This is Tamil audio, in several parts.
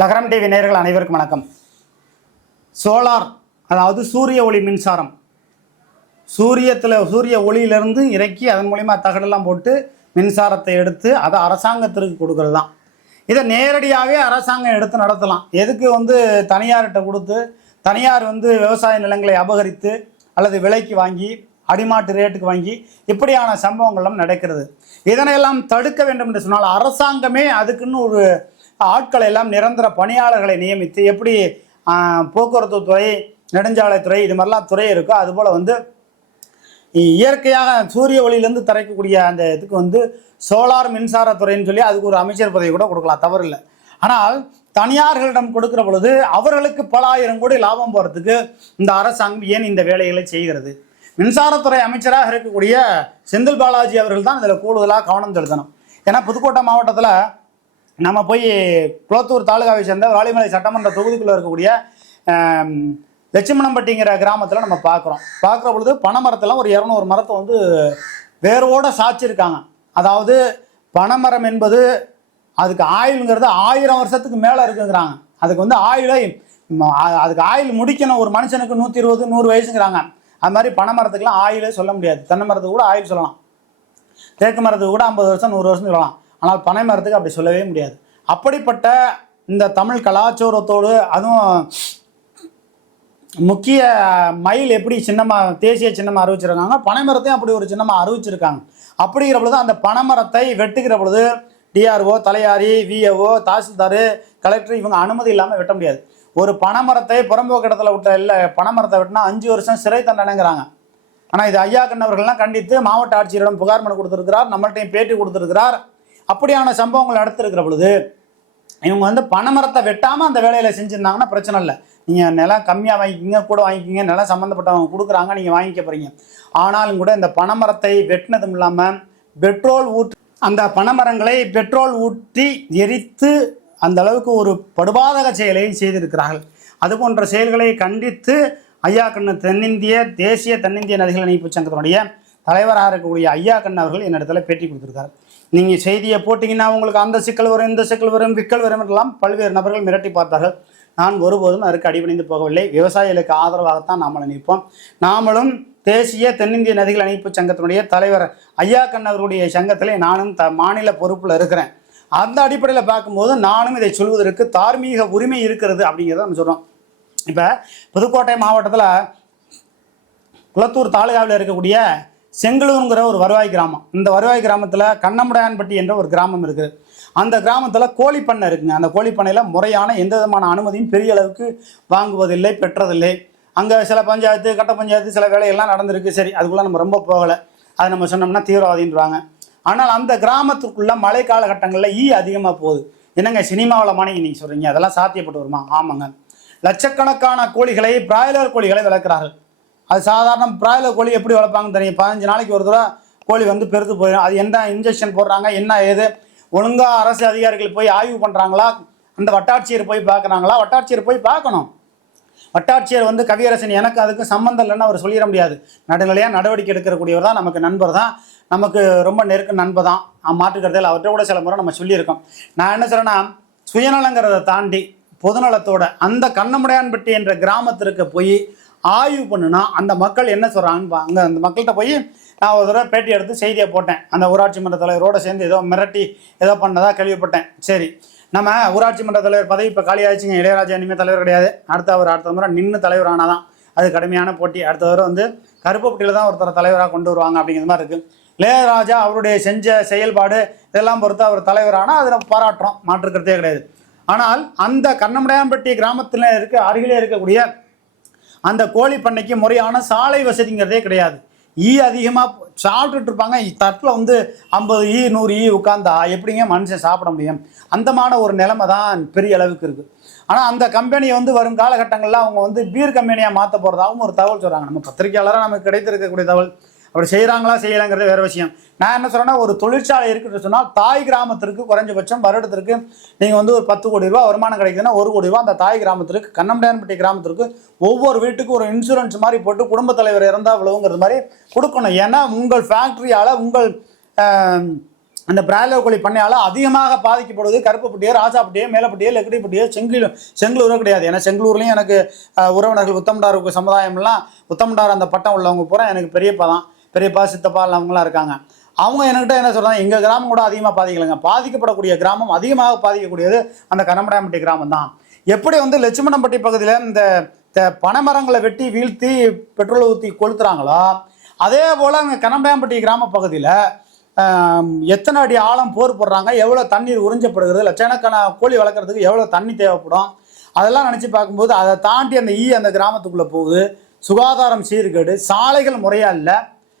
லகரம் டிவி நேர்கள் அனைவருக்கும் வணக்கம். சோலார் அதாவது சூரிய ஒளி மின்சாரம். சூரியத்தில் சூரிய ஒளியிலிருந்து இறக்கி அதன் மூலிமா தகடெல்லாம் போட்டு மின்சாரத்தை எடுத்து அதை அரசாங்கத்திற்கு கொடுக்கறது தான் இதை நேரடியாகவே அரசாங்கம் எடுத்து நடத்தலாம். எதுக்கு வந்து தனியார்கிட்ட கொடுத்து தனியார் வந்து விவசாய நிலங்களை அபகரித்து அல்லது விலைக்கு வாங்கி அடிமாட்டு ரேட்டுக்கு வாங்கி இப்படியான சம்பவங்கள்லாம் நடக்கிறது. இதனையெல்லாம் தடுக்க வேண்டும் என்று சொன்னால் அரசாங்கமே அதுக்குன்னு ஒரு ஆட்களை எல்லாம் நிரந்தர பணியாளர்களை நியமித்து எப்படி போக்குவரத்து துறை நெடுஞ்சாலைத்துறை இது மாதிரிலாம் துறை இருக்கோ அதுபோல் வந்து இயற்கையாக சூரிய ஒளியிலேருந்து தரைக்கக்கூடிய அந்த இதுக்கு வந்து சோலார் மின்சாரத்துறைன்னு சொல்லி அதுக்கு ஒரு அமைச்சர் பதவி கூட கொடுக்கலாம் தவறில்லை ஆனால் தனியார்களிடம் கொடுக்கிற பொழுது அவர்களுக்கு பல ஆயிரம் கோடி லாபம் போகிறதுக்கு இந்த அரசாங்கம் ஏன் இந்த வேலைகளை செய்கிறது? மின்சாரத்துறை அமைச்சராக இருக்கக்கூடிய செந்தில் பாலாஜி அவர்கள் தான் இதில் கூடுதலாக கவனம் செலுத்தணும். ஏன்னா புதுக்கோட்டை மாவட்டத்தில் நம்ம போய் குளத்தூர் தாலுகாவை சேர்ந்த வாலிமலை சட்டமன்ற தொகுதிக்குள்ளே இருக்கக்கூடிய லட்சுமணம்பட்டிங்கிற கிராமத்தில் நம்ம பார்க்குறோம் பார்க்குற பொழுது பனைமரத்தெல்லாம் ஒரு இரநூறு மரத்தை வந்து வேரோடு சாய்ச்சிருக்காங்க. அதாவது பனைமரம் என்பது அதுக்கு ஆயுளுங்கிறது ஆயிரம் வருஷத்துக்கு மேலே இருக்குங்கிறாங்க. அதுக்கு வந்து ஆயுளை அதுக்கு ஆயுள் முடிக்கணும். ஒரு மனுஷனுக்கு நூற்றி இருபது நூறு வயசுங்கிறாங்க. அது மாதிரி பனைமரத்துக்குலாம் ஆயுளே சொல்ல முடியாது. தென்னை மரத்துக்கு கூட ஆயுள் சொல்லலாம். தேக்கு மரத்துக்கு கூட ஐம்பது வருஷம் நூறு வருஷம் சொல்லலாம். ஆனால் பனை மரத்துக்கு அப்படி சொல்லவே முடியாது. அப்படிப்பட்ட இந்த தமிழ் கலாச்சாரத்தோடு அதுவும் முக்கிய மயில் எப்படி சின்னமாக தேசிய சின்னமாக அறிவிச்சிருக்காங்க பனைமரத்தையும் அப்படி ஒரு சின்னமாக அறிவிச்சிருக்காங்க. அப்படிங்கிற பொழுது அந்த பனைமரத்தை வெட்டுகிற பொழுது டிஆர்ஓ தலையாரி விஏஓ தாசில்தார் கலெக்டர் இவங்க அனுமதி இல்லாமல் வெட்ட முடியாது. ஒரு பனைமரத்தை புறம்போக்கு இடத்துல விட்ட இல்லை பனைமரத்தை வெட்டினா அஞ்சு வருஷம் சிறை தண்டனைங்கிறாங்க. ஆனால் இது ஐயா கண்ணவர்கள்லாம் கண்டித்து மாவட்ட ஆட்சியரிடம் புகார் மனு கொடுத்துருக்கிறார் நம்மள்ட்டையும் பேட்டி கொடுத்துருக்கிறார். அப்படியான சம்பவங்கள் நடத்திருக்கிற பொழுது இவங்க வந்து பனைமரத்தை வெட்டாமல் அந்த வேலையில் செஞ்சுருந்தாங்கன்னா பிரச்சனை இல்லை. நீங்கள் நிலம் கம்மியாக வாங்கிக்கிங்க கூட வாங்கிக்கிங்க நிலம் சம்மந்தப்பட்டவங்க கொடுக்குறாங்க நீங்கள் வாங்கிக்க போகிறீங்க ஆனாலும் கூட இந்த பனைமரத்தை வெட்டினதும் இல்லாமல் பெட்ரோல் ஊற்றி அந்த பனைமரங்களை பெட்ரோல் ஊற்றி எரித்து அந்த அளவுக்கு ஒரு படுபாதக செயலையும் செய்திருக்கிறார்கள். அது போன்ற செயல்களை கண்டித்து ஐயா கண்ணு தென்னிந்திய தேசிய தென்னிந்திய நதிகள் இணைப்பு சங்கத்தினுடைய தலைவராக இருக்கக்கூடிய ஐயா கண்ணு அவர்கள் என்னிடத்துல பேட்டி கொடுத்துருக்காரு. நீங்கள் செய்தியை போட்டிங்கன்னா உங்களுக்கு அந்த சிக்கல் வரும் இந்த சிக்கல் வரும் விக்கல் வரும் என்றெல்லாம் பல்வேறு நபர்கள் மிரட்டி பார்த்தார்கள். நான் ஒருபோதும் அதற்கு அடிபணிந்து போகவில்லை. விவசாயிகளுக்கு ஆதரவாகத்தான் நாமளும் நிற்போம் நாமளும் தேசிய தென்னிந்திய நதிகள் இணைப்பு சங்கத்தினுடைய தலைவர் ஐயா கண்ணவருடைய சங்கத்திலே நானும் த மாநில பொறுப்பில் இருக்கிறேன். அந்த அடிப்படையில் பார்க்கும்போது நானும் இதை சொல்வதற்கு தார்மீக உரிமை இருக்கிறது அப்படிங்கிறத நம்ம சொல்கிறோம் இப்போ புதுக்கோட்டை மாவட்டத்தில் குளத்தூர் தாலுகாவில் இருக்கக்கூடிய செங்கலூருங்கிற ஒரு வருவாய் கிராமம். இந்த வருவாய் கிராமத்தில் கண்ணமுடையான்பட்டி என்ற ஒரு கிராமம் இருக்குது அந்த கிராமத்தில் கோழிப்பண்ணை இருக்குங்க. அந்த கோழிப்பண்ணையில் முறையான எந்த விதமான அனுமதியும் பெரிய அளவுக்கு வாங்குவதில்லை பெற்றதில்லை. அங்கே சில பஞ்சாயத்து கட்ட பஞ்சாயத்து சில வேலையெல்லாம் நடந்திருக்கு. சரி அதுக்குள்ளே நம்ம ரொம்ப போகலை. அதை நம்ம சொன்னோம்னா தீவிரவாதின்றாங்க ஆனால் அந்த கிராமத்துக்குள்ள மழை காலகட்டங்களில் ஈ அதிகமாக போகுது. என்னங்க சினிமாவில் மாணிங்க நீங்கள் சொல்கிறீங்க அதெல்லாம் சாத்தியப்பட்டு வருமா? ஆமாங்க. லட்சக்கணக்கான கோழிகளை பிராய்லர் கோழிகளை வளர்க்குறார்கள் அது சாதாரண பிராய்லர் கோழி எப்படி வளர்ப்பாங்க தெரியும். பதினஞ்சு நாளைக்கு ஒரு தடவை கோழி வந்து பெருத்து போயிடும். அது என்ன இன்ஜெக்ஷன் போடுறாங்க என்ன ஏது? ஒழுங்காக அரசு அதிகாரிகள் போய் ஆய்வு பண்ணுறாங்களா அந்த வட்டாட்சியர் போய் பார்க்குறாங்களா? வட்டாட்சியர் போய் பார்க்கணும். வட்டாட்சியர் வந்து கவியரசன் எனக்கு அதுக்கு சம்மந்தம் இல்லைன்னு அவர் சொல்லிட முடியாது. நடுநிலையாக நடவடிக்கை எடுக்கக்கூடியவர் தான் நமக்கு நண்பர் தான். நமக்கு ரொம்ப நெருக்க நண்பர் தான். மாற்றுக்கிறதில் அவர்கிட்ட கூட சில முறை நம்ம சொல்லியிருக்கோம். நான் என்ன சொல்கிறேன்னா சுயநலங்கிறத தாண்டி பொதுநலத்தோட அந்த கண்ணமுடையான்பட்டி என்ற கிராமத்திற்கு போய் ஆய்வு பண்ணுனா அந்த மக்கள் என்ன சொல்கிறாங்க அங்கே அந்த மக்கள்கிட்ட போய் நான் ஒரு தடவை பேட்டி எடுத்து செய்தியை போட்டேன். அந்த ஊராட்சி மன்ற தலைவரோட சேர்ந்து ஏதோ மிரட்டி ஏதோ பண்ணதா கேள்விப்பட்டேன். சரி. நம்ம ஊராட்சி மன்ற தலைவர் பதவி இப்போ காலியாச்சுங்க இளையராஜா இனிமேல் தலைவர் கிடையாது. அடுத்த அவர் அடுத்த முறை நின்று தலைவர் ஆனாதான் அது கடுமையான போட்டி. அடுத்த தடவை வந்து கருப்புப்பட்டியில் தான் ஒருத்தர் தலைவராக கொண்டு வருவாங்க அப்படிங்கிற மாதிரி இருக்குது இளையராஜா அவருடைய செஞ்ச செயல்பாடு இதெல்லாம் பொறுத்து அவர் தலைவரானால் அதில் நம்ம பாராட்டுறோம். மாற்றுக்கிறதே கிடையாது. ஆனால் அந்த கண்ணமுடையாம்பட்டி கிராமத்தில் இருக்க அருகிலே இருக்கக்கூடிய அந்த கோழி பண்ணைக்கு முறையான சாலை வசதிங்கிறதே கிடையாது. ஈ அதிகமாக சாப்பிட்டுட்டு இருப்பாங்க. தட்டில் வந்து ஐம்பது ஈ நூறு ஈ உட்காந்தா எப்படிங்க மனுஷன் சாப்பிட முடியும்? அந்தமான ஒரு நிலைமை தான் பெரிய அளவுக்கு இருக்குது ஆனால் அந்த கம்பெனியை வந்து வரும் காலகட்டங்களில் அவங்க வந்து பீர் கம்பெனியாக மாற்ற போகிறதாகவும் ஒரு தகவல் சொல்கிறாங்க நம்ம பத்திரிகையாளராக நமக்கு கிடைத்திருக்கக்கூடிய தகவல். அப்படி செய்கிறாங்களா செய்யலைங்கிறது வேறு விஷயம். நான் என்ன சொல்கிறேன்னா ஒரு தொழிற்சாலை இருக்குன்னு சொன்னால் தாய் கிராமத்திற்கு குறைஞ்சபட்சம் வருடத்திற்கு நீங்கள் வந்து ஒரு பத்து கோடி ரூபா வருமானம் கிடைக்குதுன்னா ஒரு கோடி ரூபா அந்த தாய் கிராமத்திற்கு கண்ணம்டையான்பட்டி கிராமத்திற்கு ஒவ்வொரு வீட்டுக்கும் ஒரு இன்சூரன்ஸ் மாதிரி போட்டு குடும்பத் தலைவர் இறந்தா இவ்வளவுங்கிறது மாதிரி கொடுக்கணும். ஏன்னா உங்கள் ஃபேக்ட்ரியால் உங்கள் அந்த பிராய்லர் கோழி பண்ணையால் அதிகமாக பாதிக்கப்படுவது கருப்புப்பட்டியோ ராஜாப்பட்டியோ மேலப்பட்டியோ லெக்கடிப்பட்டியோ செங்கில் செங்கலூரோ கிடையாது. ஏன்னா செங்கலூர்லேயும் எனக்கு உறவினர்கள் உத்தமண்டாருக்கு சமுதாயம்லாம் உத்தமண்டார் அந்த பட்டம் உள்ளவங்க பூரா எனக்கு பெரியப்பா தான். பெரியப்பா சித்தப்பா அவங்களாம் இருக்காங்க. அவங்க என்கிட்ட என்ன சொல்கிறாங்க எங்கள் கிராமம் கூட அதிகமாக பாதிக்கலைங்க. பாதிக்கப்படக்கூடிய கிராமம் அதிகமாக பாதிக்கக்கூடியது அந்த கனமடாம்பட்டி கிராமம் தான். எப்படி வந்து லட்சுமணம்பட்டி பகுதியில் இந்த த- பனைமரங்களை வெட்டி வீழ்த்தி பெட்ரோல் ஊற்றி கொளுத்துறாங்களோ அதே போல் அங்கே கனமடாம்பட்டி கிராம பகுதியில் எத்தனை அடி ஆழம் போர் போடுறாங்க? எவ்வளோ தண்ணீர் உறிஞ்சப்படுகிறது? லட்சக்கணக்கான கோழி வளர்க்குறதுக்கு எவ்வளோ தண்ணி தேவைப்படும்? அதெல்லாம் நினச்சி பார்க்கும்போது அதை தாண்டி அந்த ஈ அந்த கிராமத்துக்குள்ளே போகுது. சுகாதாரம் சீர்கேடு. சாலைகள் முறையாக இல்லை.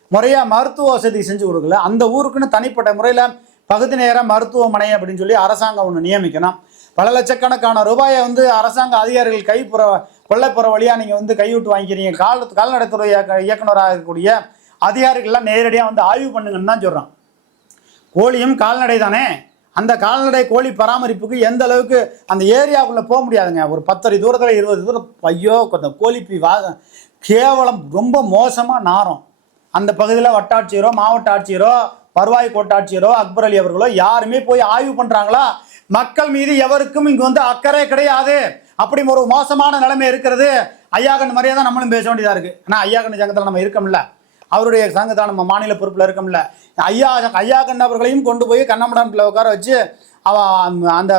முறையாக மருத்துவ வசதி செஞ்சு கொடுக்கல. அந்த ஊருக்குன்னு தனிப்பட்ட முறையில் பகுதி நேர மருத்துவமனை அப்படின்னு சொல்லி அரசாங்கம் ஒன்று நியமிக்கணும். பல லட்சக்கணக்கான ரூபாயை வந்து அரசாங்க அதிகாரிகள் கைப்புற கொள்ளைப்புற வழியாக நீங்கள் வந்து கைவிட்டு வாங்கிக்கிறீங்க. கால் கால்நடைத்துறை இயக்க- இயக்குனராக இருக்கக்கூடிய அதிகாரிகள்லாம் நேரடியாக வந்து ஆய்வு பண்ணுங்கன்னு தான் சொல்கிறான் கோழியும் கால்நடை தானே? அந்த கால்நடை கோழி பராமரிப்புக்கு எந்த அளவுக்கு அந்த ஏரியாவுக்குள்ளே போக முடியாதுங்க. ஒரு பத்தடி தூரத்தில் இருபது தூரம் ஐயோ கொஞ்சம் கோழி வா கேவலம் ரொம்ப மோசமாக நாரும். அந்த பகுதியில் வட்டாட்சியரோ மாவட்ட ஆட்சியரோ வருவாய் கோட்டாட்சியரோ அக்பர் அலி அவர்களோ யாருமே போய் ஆய்வு பண்ணுறாங்களா மக்கள் மீது எவருக்கும் இங்கே வந்து அக்கறை கிடையாது. அப்படி ஒரு மோசமான நிலைமை இருக்கிறது. ஐயாகன் மாதிரியே தான் நம்மளும் பேச வேண்டியதாக இருக்குது ஆனால் ஐயாகன் சங்கத்தில் நம்ம இருக்கோம்ல. அவருடைய சங்கத்தில் நம்ம மாநில பொறுப்பில் இருக்கோம்ல. ஐயா ஐயா அவர்களையும் கொண்டு போய் கண்ணமடத்தில் உட்கார வச்சு அவ அந்த- அந்த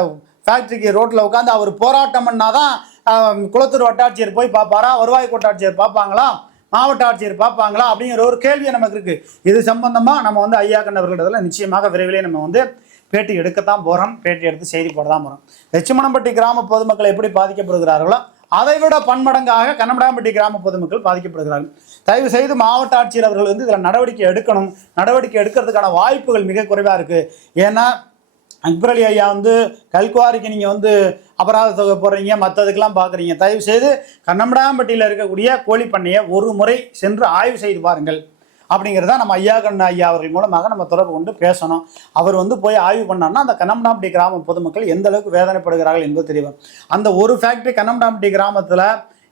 ஃபேக்ட்ரிக்கு ரோட்டில் உட்காந்து அவர் போராட்டம் பண்ணாதான் தான் குளத்தூர் வட்டாட்சியர் போய் பார்ப்பாரா வருவாய் கோட்டாட்சியர் பார்ப்பாங்களாம் மாவட்ட ஆட்சியர் பார்ப்பாங்களா அப்படிங்கிற ஒரு கேள்வி நமக்கு இருக்கு. இது சம்பந்தமா நம்ம வந்து ஐயா கண்ணவர்களிடத்துல நிச்சயமாக விரைவிலே நம்ம வந்து பேட்டி எடுக்கத்தான் போகிறோம் பேட்டி எடுத்து செய்தி போட தான் போகிறோம் லட்சுமணம்பட்டி கிராம பொதுமக்கள் எப்படி பாதிக்கப்படுகிறார்களோ அதை விட பன்மடங்காக கண்ணமடாம்பட்டி கிராம பொதுமக்கள் பாதிக்கப்படுகிறார்கள். தயவு செய்து மாவட்ட ஆட்சியர் அவர்கள் வந்து இதில் நடவடிக்கை எடுக்கணும். நடவடிக்கை எடுக்கிறதுக்கான வாய்ப்புகள் மிக குறைவாக இருக்குது ஏன்னா அக்பர் அலி ஐயா வந்து கல்குவாரிக்கு நீங்கள் வந்து அபராத தொகை போடுறீங்க மற்றதுக்கெல்லாம் பார்க்குறீங்க தயவு செய்து கண்ணமடாம்பட்டியில் இருக்கக்கூடிய கோழி பண்ணையை ஒரு முறை சென்று ஆய்வு செய்து பாருங்கள். அப்படிங்கிறத நம்ம ஐயா கண்ண ஐயா அவர்கள் மூலமாக நம்ம தொடர்பு கொண்டு பேசணும். அவர் வந்து போய் ஆய்வு பண்ணார்னா அந்த கண்ணம்டாம்பட்டி கிராம பொதுமக்கள் எந்த அளவுக்கு வேதனைப்படுகிறார்கள் என்பது தெரியும். அந்த ஒரு ஃபேக்ட்ரி கண்ணம்டாம்பட்டி கிராமத்தில்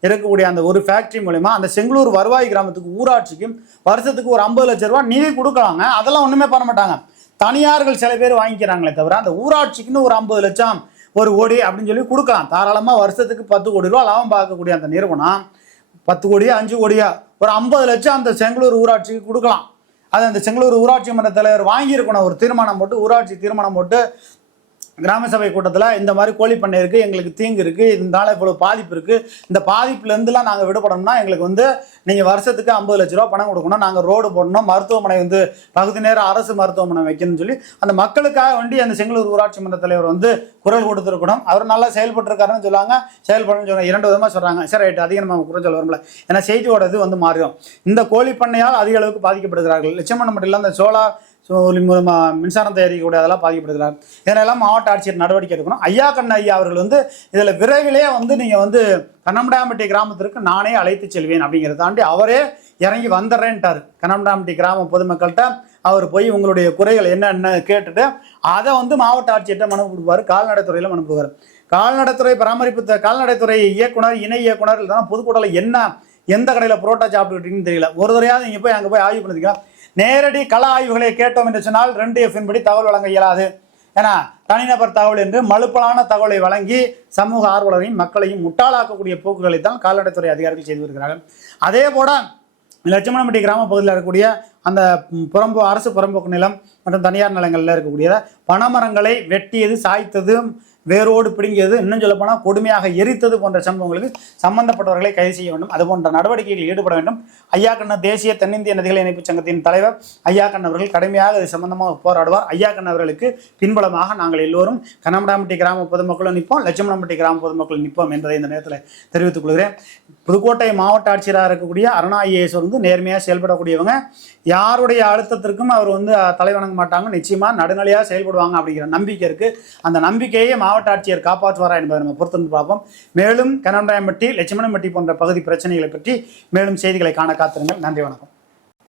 இருக்கக்கூடிய அந்த ஒரு ஃபேக்ட்ரி மூலிமா அந்த செங்களூர் வருவாய் கிராமத்துக்கு ஊராட்சிக்கும் வருஷத்துக்கு ஒரு ஐம்பது லட்ச ரூபா நிதி கொடுக்கலாங்க. அதெல்லாம் ஒன்றுமே பண்ண மாட்டாங்க. தனியார்கள் சில பேர் வாங்கிக்கிறாங்களே தவிர அந்த ஊராட்சிக்குன்னு ஒரு ஐம்பது லட்சம் ஒரு கோடி அப்படின்னு சொல்லி கொடுக்கலாம். தாராளமாக வருஷத்துக்கு பத்து கோடி ரூபா லாபம் பார்க்கக்கூடிய அந்த நிறுவனம் பத்து கோடியா அஞ்சு கோடியா ஒரு ஐம்பது லட்சம் அந்த செங்களூர் ஊராட்சிக்கு கொடுக்கலாம். அது அந்த செங்களூர் ஊராட்சி மன்ற தலைவர் வாங்கியிருக்கணும். ஒரு தீர்மானம் போட்டு ஊராட்சி தீர்மானம் போட்டு கிராம சபை கூட்டத்தில் இந்த மாதிரி கோழி பண்ணை இருக்குது எங்களுக்கு தீங்கு இருக்குது இதனால இவ்வளோ பாதிப்பு இருக்குது இந்த பாதிப்புலேருந்துலாம் நாங்கள் விடுபடணும்னா எங்களுக்கு வந்து நீங்கள் வருஷத்துக்கு ஐம்பது லட்ச ரூபா பணம் கொடுக்கணும் நாங்கள் ரோடு போடணும் மருத்துவமனை வந்து பகுதி நேரம் அரசு மருத்துவமனை வைக்கணும்னு சொல்லி அந்த மக்களுக்காக வேண்டி அந்த செங்களூர் ஊராட்சி மன்ற தலைவர் வந்து குரல் கொடுத்துருக்கணும். அவர் நல்லா செயல்பட்டுருக்காருன்னு சொல்லுவாங்க. செயல்படணும்னு சொல்லுவாங்க இரண்டு விதமாக சொல்கிறாங்க சரி ரைட் அதிகம் நம்ம குரல் சொல்ல வரும்ல. ஏன்னா செய்தியோட இது வந்து மாறிடும் இந்த கோழி பண்ணையால் அதிக அளவுக்கு பாதிக்கப்படுகிறார்கள். லட்சம் மட்டும் இல்லை அந்த சோலார் சோலி மூலமாக மின்சாரம் தயாரிக்கக்கூடிய அதெல்லாம் பாதிக்கப்படுகிறார் இதனெல்லாம் மாவட்ட ஆட்சியர் நடவடிக்கை எடுக்கணும். ஐயா கண்ண ஐயா அவர்கள் வந்து இதில் விரைவிலே வந்து நீங்கள் வந்து கண்ணம்டாம்பட்டி கிராமத்திற்கு நானே அழைத்து செல்வேன் அப்படிங்கிறத தாண்டி அவரே இறங்கி வந்துடுறேன்ட்டார். கண்ணம்டாம்பட்டி கிராம பொதுமக்கள்கிட்ட அவர் போய் உங்களுடைய குறைகள் என்னென்ன கேட்டுட்டு அதை வந்து மாவட்ட ஆட்சியர்கிட்ட மனு கொடுப்பார் கால்நடைத்துறையில் மனு கொடுப்பார். கால்நடைத்துறை பராமரிப்பு கால்நடைத்துறை இயக்குனர் இணை இயக்குனர் இல்லைன்னா புதுக்கோட்டையில் என்ன எந்த கடையில் புரோட்டா சாப்பிட்டுக்கிட்டீங்கன்னு தெரியல. ஒரு தடையாவது நீங்கள் போய் அங்கே போய் ஆய்வு பண்ணிக்கலாம் நேரடி கள ஆய்வுகளை கேட்டோம் என்று சொன்னால் ரெண்டு எஃபின் படி தகவல் வழங்க இயலாது. ஏன்னா தனிநபர் தகவல் என்று மலுப்பலான தகவலை வழங்கி சமூக ஆர்வலரையும் மக்களையும் முட்டாளாக்கக்கூடிய போக்குகளை தான் கால்நடைத்துறை அதிகாரிகள் செய்து வருகிறார்கள். அதே போல லட்சுமணம்பட்டி கிராம பகுதியில் இருக்கக்கூடிய அந்த புறம்போ அரசு புறம்போக்கு நிலம் மற்றும் தனியார் நிலங்களில் இருக்கக்கூடிய பனமரங்களை வெட்டியது சாய்த்ததும் வேரோடு பிடுங்கியது. இன்னும் சொல்லப்போனால் கொடுமையாக எரித்தது போன்ற சம்பவங்களுக்கு சம்பந்தப்பட்டவர்களை கைது செய்ய வேண்டும். அது போன்ற நடவடிக்கைகளில் ஈடுபட வேண்டும். ஐயா கண்ண தேசிய தென்னிந்திய நதிகள் இணைப்பு சங்கத்தின் தலைவர் ஐயா கண்ண அவர்கள் கடுமையாக இது சம்பந்தமாக போராடுவார். ஐயா கண்ண அவர்களுக்கு பின்புலமாக நாங்கள் எல்லோரும் கனமடாம்பட்டி கிராம பொதுமக்களும் நிற்போம். லட்சுமணம்பட்டி கிராம பொதுமக்களும் நிற்போம் என்பதை இந்த நேரத்தில் தெரிவித்துக் கொள்கிறேன். புதுக்கோட்டை மாவட்ட ஆட்சியராக இருக்கக்கூடிய அருணா ஐஏஎஸ் வந்து நேர்மையாக செயல்படக்கூடியவங்க. யாருடைய அழுத்தத்திற்கும் அவர் வந்து தலை வணங்க மாட்டாங்க. நிச்சயமாக நடுநிலையாக செயல்படுவாங்க அப்படிங்கிற நம்பிக்கை இருக்குது அந்த நம்பிக்கையை மாவட்ட ஆட்சியர் காப்பாற்றுவாரா என்பதை நம்ம பொறுத்திருந்து பார்ப்போம். மேலும் கனண்டாயம்பட்டி லட்சுமணம்பட்டி போன்ற பகுதி பிரச்சனைகளை பற்றி மேலும் செய்திகளை காண காத்திருங்கள். நன்றி வணக்கம்.